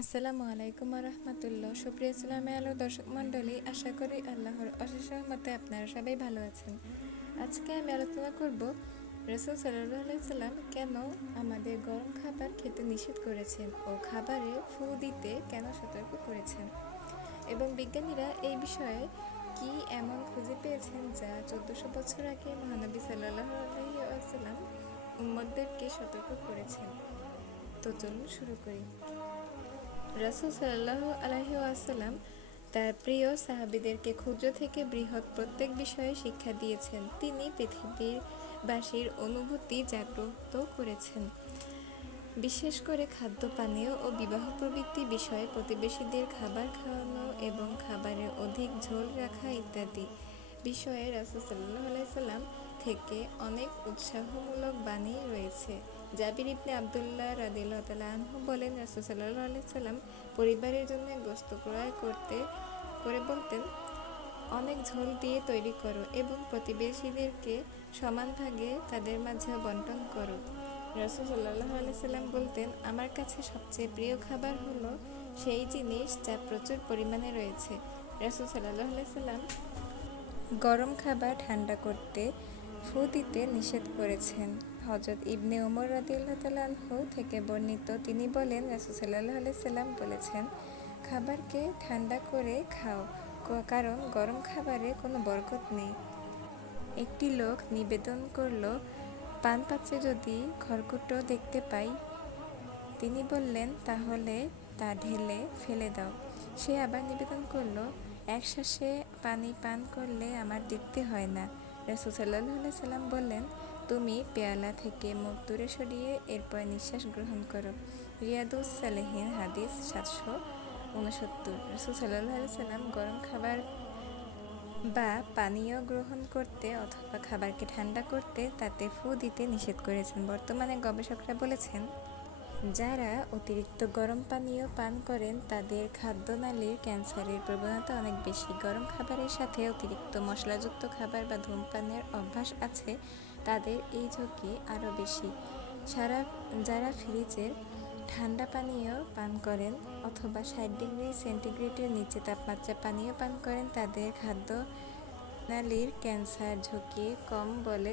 আসসালামু আলাইকুম রহমতুল্লাহ। সুপ্রিয় ইসলামী আলো দর্শক মণ্ডলী, আশা করি আল্লাহর অশেষ রহমতে আপনারা সবাই ভালো আছেন। আজকে আমি আলোচনা করব রাসূল সাল্লাল্লাহু আলাইহি সাল্লাম কেন আমাদের গরম খাবার খেতে নিষেধ করেছেন ও খাবারে ফু দিতে কেন সতর্ক করেছেন, এবং বিজ্ঞানীরা এই বিষয়ে কি এমন খুঁজে পেয়েছেন যা 1400 বছর আগে মহানবী সাল্লাল্লাহু আলাইহি ওয়াসাল্লাম উম্মতদেরকে সতর্ক করেছেন। তো চলুন শুরু করি। রাসূল সাল্লাল্লাহু আলাইহি ওয়াসাল্লাম তার প্রিয় সাহাবীদেরকে ক্ষুদ্র থেকে বৃহৎ প্রত্যেক বিষয়ে শিক্ষা দিয়েছেন। তিনি পৃথিবীবাসীর অনুভূতি জাগ্রত করেছেন, বিশেষ করে খাদ্য পানীয় ও বিবাহ প্রভৃতি বিষয়ে প্রতিবেশীদের খাবার খাওয়ানো এবং খাবারের অধিক ঝোল রাখা ইত্যাদি বিষয়ে রাসূল সাল্লাল্লাহু আলাইহি সাল্লাম থেকে অনেক উৎসাহমূলক বাণী রয়েছে। জাবির ইবনে আবদুল্লাহ রাদিয়াল্লাহু তাআলা আনহু বলেন, রাসূল সাল্লাল্লাহু আলাইহি সাল্লাম পরিবারের জন্য গোশত ক্রয় করে বলতেন, অনেক ঝোল দিয়ে তৈরি করো এবং প্রতিবেশীদেরকে সমান ভাগে তাদের মাঝে বন্টন করো। রাসূল সাল্লাল্লাহু আলাইহি সাল্লাম বলতেন, আমার কাছে সবচেয়ে প্রিয় খাবার হলো সেই জিনিস যা প্রচুর পরিমাণে রয়েছে। রাসূল সাল্লাল্লাহু আলাইহি সাল্লাম গরম খাবার ঠান্ডা করতে ফু দিতে নিষেধ করেছেন। হযরত ইবনে ওমর রাদিয়াল্লাহু তাআলা আনহু থেকে বর্ণিত, তিনি বলেন, রাসূল সাল্লাল্লাহু আলাইহি সাল্লাম বলেছেন, খাবারকে ঠান্ডা করে খাও, কারণ গরম খাবারে কোনো বরকত নেই। একটি লোক নিবেদন করল, পানপাত্রে যদি খড়কুটো দেখতে পাই। তিনি বললেন, তাহলে তা ঢেলে ফেলে দাও। সে আবার নিবেদন করল, এক শ্বাসে পানি পান করলে আমার তৃপ্তি হয় না। রাসূল সাল্লাল্লাহু আলাইহি সাল্লাম বললেন, তুমি পেয়ালা থেকে মুখ দূরে সরিয়ে এরপর নিঃশ্বাস গ্রহণ করো। রিয়াদুস সালেহীন হাদিস 769। রাসূল সাল্লাল্লাহু আলাইহি সাল্লাম গরম খাবার বা পানীয় গ্রহণ করতে অথবা খাবারকে ঠান্ডা করতে তাতে ফু দিতে নিষেধ করেছেন। বর্তমানে গবেষকরা বলেছেন, যারা অতিরিক্ত গরম পানীয় পান করেন তাদের খাদ্যনালীর ক্যান্সারের প্রবণতা অনেক বেশি। গরম খাবারের সাথে অতিরিক্ত মশলাযুক্ত খাবার বা ধূমপানের অভ্যাস আছে তাদের এই ঝুঁকি আরও বেশি। যারা ফ্রিজের ঠান্ডা পানীয় পান করেন অথবা 60 ডিগ্রি সেন্টিগ্রেডের নিচে তাপমাত্রা পানীয় পান করেন তাদের খাদ্যনালীর ক্যান্সার ঝুঁকি কম বলে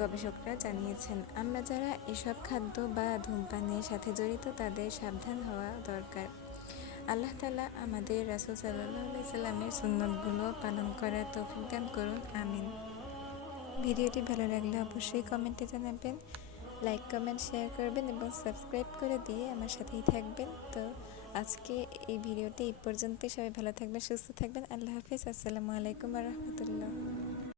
গবেষকরা জানিয়েছেন। আমরা যারা এসব খাদ্য বা ধূমপানের সাথে জড়িত তাদের সাবধান হওয়া দরকার। আল্লাহ তাআলা আমাদের রাসূল সাল্লাল্লাহু আলাইহি সাল্লামের সুন্নতগুলো পালন করার তৌফিক দান করুন, আমিন। ভিডিওটি ভালো লাগলে অবশ্যই কমেন্টে জানাবেন, লাইক কমেন্ট শেয়ার করবেন এবং সাবস্ক্রাইব করে দিয়ে আমার সাথেই থাকবেন। তো আজকে এই ভিডিওটি এই পর্যন্তই। সবাই ভালো থাকবেন, সুস্থ থাকবেন। আল্লাহ হাফেজ। আসসালামু আলাইকুম রহমতুল্লাহ।